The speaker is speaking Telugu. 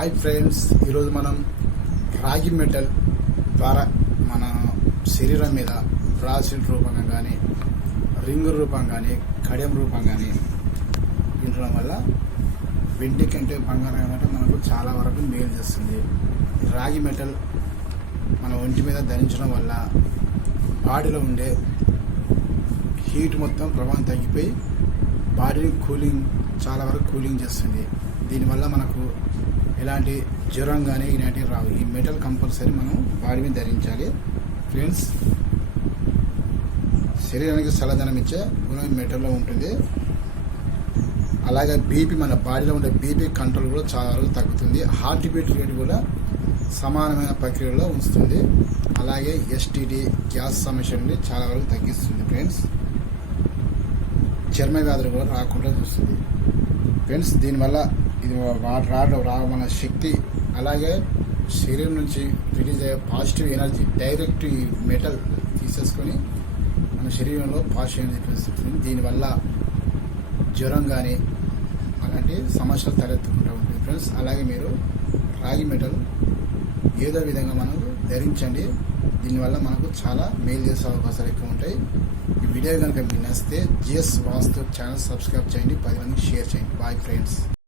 హాయ్ ఫ్రెండ్స్, ఈరోజు మనం రాగి మెటల్ ద్వారా మన శరీరం మీద బ్రాసిల్ రూపంగా కానీ రింగు రూపం కానీ కడియం రూపం కానీ వినడం వల్ల వెండి కంటే బంగారం కంటే మనకు చాలా వరకు మేలు చేస్తుంది. రాగి మెటల్ మన ఒంటి మీద ధరించడం వల్ల బాడీలో ఉండే హీట్ మొత్తం ప్రభావం తగ్గిపోయి బాడీని చాలా వరకు కూలింగ్ చేస్తుంది. దీనివల్ల మనకు ఎలాంటి జ్వరం కానీ ఇలాంటివి రావు. ఈ మెటల్ కంపల్సరీ మనం బాడీ మీద ధరించాలి ఫ్రెండ్స్. శరీరానికి చల్లదనం ఇచ్చే గుణం మెటల్లో ఉంటుంది. అలాగే బీపీ, మన బాడీలో ఉండే బీపీ కంట్రోల్ కూడా చాలా వరకు తగ్గుతుంది. హార్ట్ బీట్ రేట్ కూడా సమానమైన ప్రక్రియలో ఉంచుతుంది. అలాగే ఎస్టీడీ, గ్యాస్ సమస్య నుండి చాలా వరకు తగ్గిస్తుంది ఫ్రెండ్స్. చర్మ వ్యాధులు కూడా రాకుండా చూస్తుంది ఫ్రెండ్స్. దీనివల్ల ఇది మన శక్తి, అలాగే శరీరం నుంచి రిలీజ్ అయ్యే పాజిటివ్ ఎనర్జీ డైరెక్ట్ ఈ మెటల్ తీసేసుకొని మన శరీరంలో పాజిటివ్ ఎనర్జీ పెంచుతుంది. దీనివల్ల జ్వరం కానీ అలాంటి సమస్యలు తలెత్తుకుంటూ ఉంటుంది ఫ్రెండ్స్. అలాగే మీరు రాగి మెటల్ ఏదో విధంగా మనం ధరించండి. దీనివల్ల మనకు చాలా మేలు చేసే అవకాశాలు ఎక్కువ ఉంటాయి. ఈ వీడియో కనుక మీకు నచ్చితే జిఎస్ వాస్తు ఛానల్ సబ్స్క్రైబ్ చేయండి, 10 మందికి షేర్ చేయండి. Bye friends.